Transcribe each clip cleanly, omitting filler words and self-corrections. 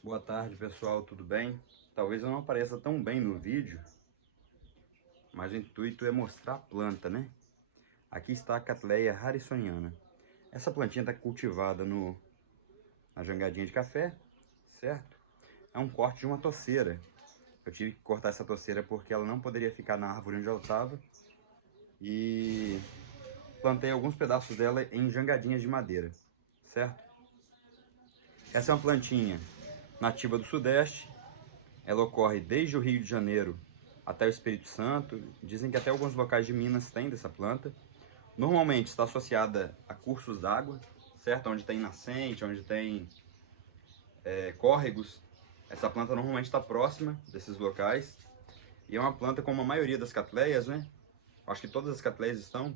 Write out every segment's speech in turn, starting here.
Boa tarde, pessoal, tudo bem? Talvez eu não apareça tão bem no vídeo, mas o intuito é mostrar a planta, né? Aqui está a Cattleya harrisoniana. Essa plantinha está cultivada na jangadinha de café, certo? É um corte de uma toceira. Eu tive que cortar essa toceira porque ela não poderia ficar na árvore onde ela estava. E plantei alguns pedaços dela em jangadinhas de madeira, certo? Essa é uma plantinha nativa do Sudeste. Ela ocorre desde o Rio de Janeiro até o Espírito Santo. Dizem que até alguns locais de Minas têm dessa planta. Normalmente está associada a cursos d'água, certo? Onde tem nascente, onde tem córregos. Essa planta normalmente está próxima desses locais. E é uma planta como a maioria das cattleyas, né? Acho que todas as cattleyas está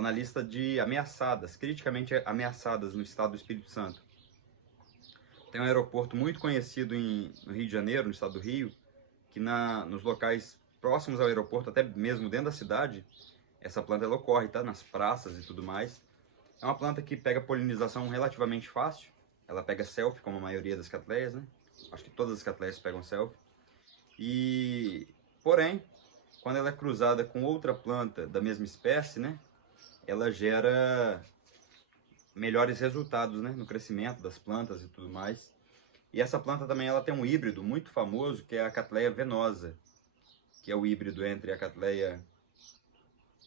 na lista de ameaçadas, criticamente ameaçadas no estado do Espírito Santo. Tem um aeroporto muito conhecido no Rio de Janeiro, no estado do Rio, que nos locais próximos ao aeroporto, até mesmo dentro da cidade, essa planta ela ocorre, tá? Nas praças e tudo mais. É uma planta que pega polinização relativamente fácil. Ela pega selfie, como a maioria das cattleyas, né? Acho que todas as cattleyas pegam selfie. Porém, quando ela é cruzada com outra planta da mesma espécie, né? Ela gera melhores resultados, né? No crescimento das plantas e tudo mais. E essa planta também ela tem um híbrido muito famoso, que é a Cattleya venosa, que é o híbrido entre a Cattleya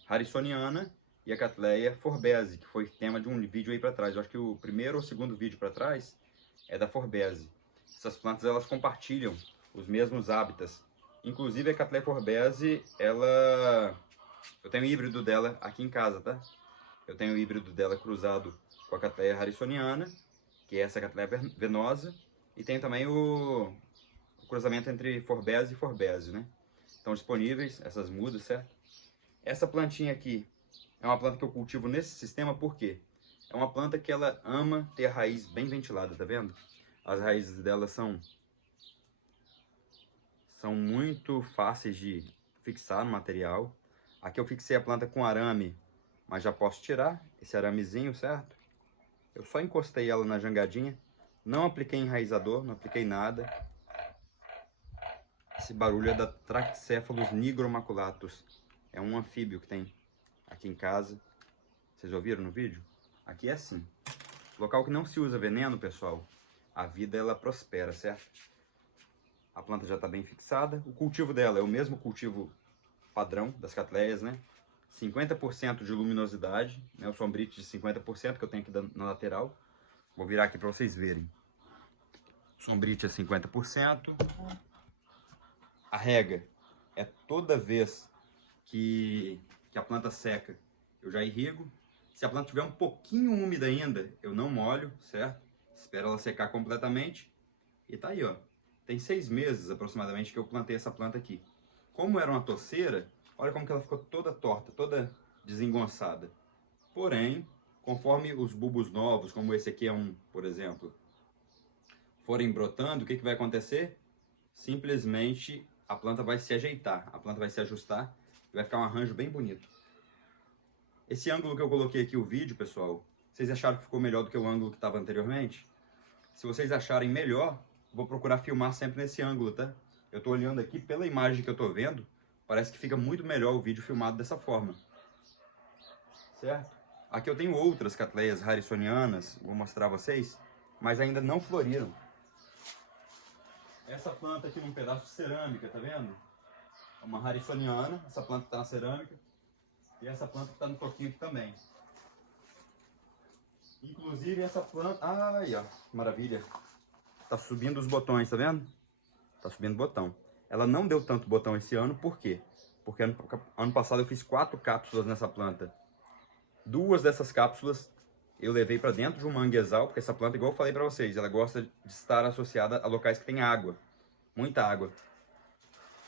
harrisoniana e a Cattleya forbese, que foi tema de um vídeo aí para trás. Eu acho que o primeiro ou segundo vídeo para trás é da forbese. Essas plantas elas compartilham os mesmos hábitats. Inclusive a Cattleya forbese, eu tenho o híbrido dela aqui em casa, tá? Eu tenho o híbrido dela cruzado com a Cattleya harrisoniana, que é essa Cattleya venosa, e tem também o cruzamento entre forbese e forbese, né? Estão disponíveis essas mudas, certo? Essa plantinha aqui é uma planta que eu cultivo nesse sistema porque é uma planta que ela ama ter a raiz bem ventilada, tá vendo? As raízes dela são muito fáceis de fixar no material. Aqui eu fixei a planta com arame, mas já posso tirar esse aramezinho, certo? Eu só encostei ela na jangadinha, não apliquei enraizador, não apliquei nada. Esse barulho é da Trachycephalus nigromaculatus. É um anfíbio que tem aqui em casa. Vocês ouviram no vídeo? Aqui é assim. Local que não se usa veneno, pessoal, a vida ela prospera, certo? A planta já está bem fixada. O cultivo dela é o mesmo cultivo padrão das cattleyas, né? 50% de luminosidade, né? O sombrite de 50% que eu tenho aqui na lateral. Vou virar aqui para vocês verem. O sombrite é 50%. A rega é toda vez que a planta seca, eu já irrigo. Se a planta tiver um pouquinho úmida ainda, eu não molho, certo? Espero ela secar completamente. E tá aí, ó. Tem 6 meses aproximadamente que eu plantei essa planta aqui. Como era uma toceira, olha como que ela ficou toda torta, toda desengonçada. Porém, conforme os bulbos novos, como esse aqui é um, por exemplo, forem brotando, o que vai acontecer? Simplesmente a planta vai se ajeitar, a planta vai se ajustar e vai ficar um arranjo bem bonito. Esse ângulo que eu coloquei aqui, o vídeo, pessoal, vocês acharam que ficou melhor do que o ângulo que estava anteriormente? Se vocês acharem melhor, vou procurar filmar sempre nesse ângulo, tá? Eu estou olhando aqui, pela imagem que eu estou vendo, parece que fica muito melhor o vídeo filmado dessa forma. Certo? Aqui eu tenho outras cattleyas harrisonianas, vou mostrar a vocês, mas ainda não floriram. Essa planta aqui num pedaço de cerâmica, tá vendo? É uma harrisoniana, essa planta está na cerâmica. E essa planta está no toquinho aqui também. Inclusive essa planta... Ai, ó, maravilha. Tá subindo os botões, tá vendo? Tá subindo botão. Ela não deu tanto botão esse ano, por quê? Porque ano passado eu fiz 4 cápsulas nessa planta. 2 dessas cápsulas eu levei para dentro de um manguezal, porque essa planta, igual eu falei para vocês, ela gosta de estar associada a locais que tem água. Muita água.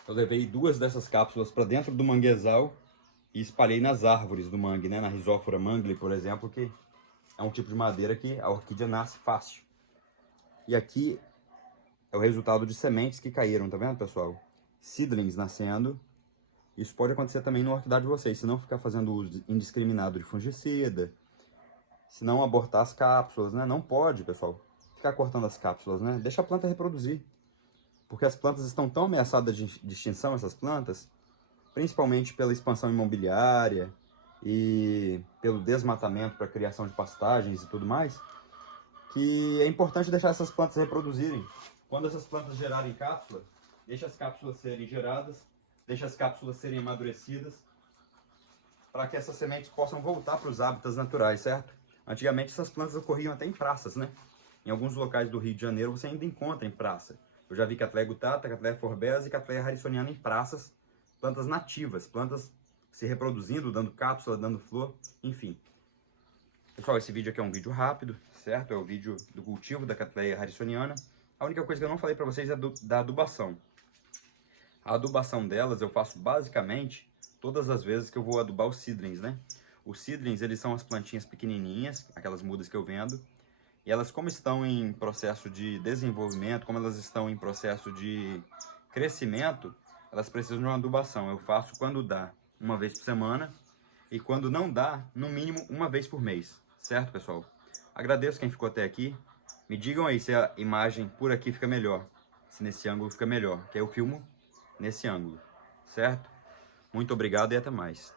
Eu levei 2 dessas cápsulas para dentro do manguezal e espalhei nas árvores do mangue, né? Na Rhizophora mangli, por exemplo, que é um tipo de madeira que a orquídea nasce fácil. E aqui é o resultado de sementes que caíram, tá vendo, pessoal? Seedlings nascendo. Isso pode acontecer também no orquidário de vocês, se não ficar fazendo uso indiscriminado de fungicida, se não abortar as cápsulas, né? Não pode, pessoal, ficar cortando as cápsulas, né? Deixa a planta reproduzir. Porque as plantas estão tão ameaçadas de extinção, essas plantas, principalmente pela expansão imobiliária e pelo desmatamento para a criação de pastagens e tudo mais, que é importante deixar essas plantas reproduzirem. Quando essas plantas gerarem cápsula, deixa as cápsulas serem geradas, deixa as cápsulas serem amadurecidas, para que essas sementes possam voltar para os hábitats naturais, certo? Antigamente essas plantas ocorriam até em praças, né? Em alguns locais do Rio de Janeiro você ainda encontra em praça. Eu já vi Cattleya gutata, Cattleya forbesa e Cattleya harrisoniana em praças, plantas nativas, plantas se reproduzindo, dando cápsula, dando flor, enfim. Pessoal, esse vídeo aqui é um vídeo rápido, certo? É o vídeo do cultivo da Cattleya harrisoniana. A única coisa que eu não falei para vocês é da adubação. A adubação delas eu faço basicamente todas as vezes que eu vou adubar os seedlings, né? Os seedlings, eles são as plantinhas pequenininhas, aquelas mudas que eu vendo. E elas, como estão em processo de desenvolvimento, como elas estão em processo de crescimento, elas precisam de uma adubação. Eu faço quando dá, uma vez por semana. E quando não dá, no mínimo uma vez por mês. Certo, pessoal? Agradeço quem ficou até aqui. Me digam aí se a imagem por aqui fica melhor. Se nesse ângulo fica melhor. Que eu filmo nesse ângulo. Certo? Muito obrigado e até mais.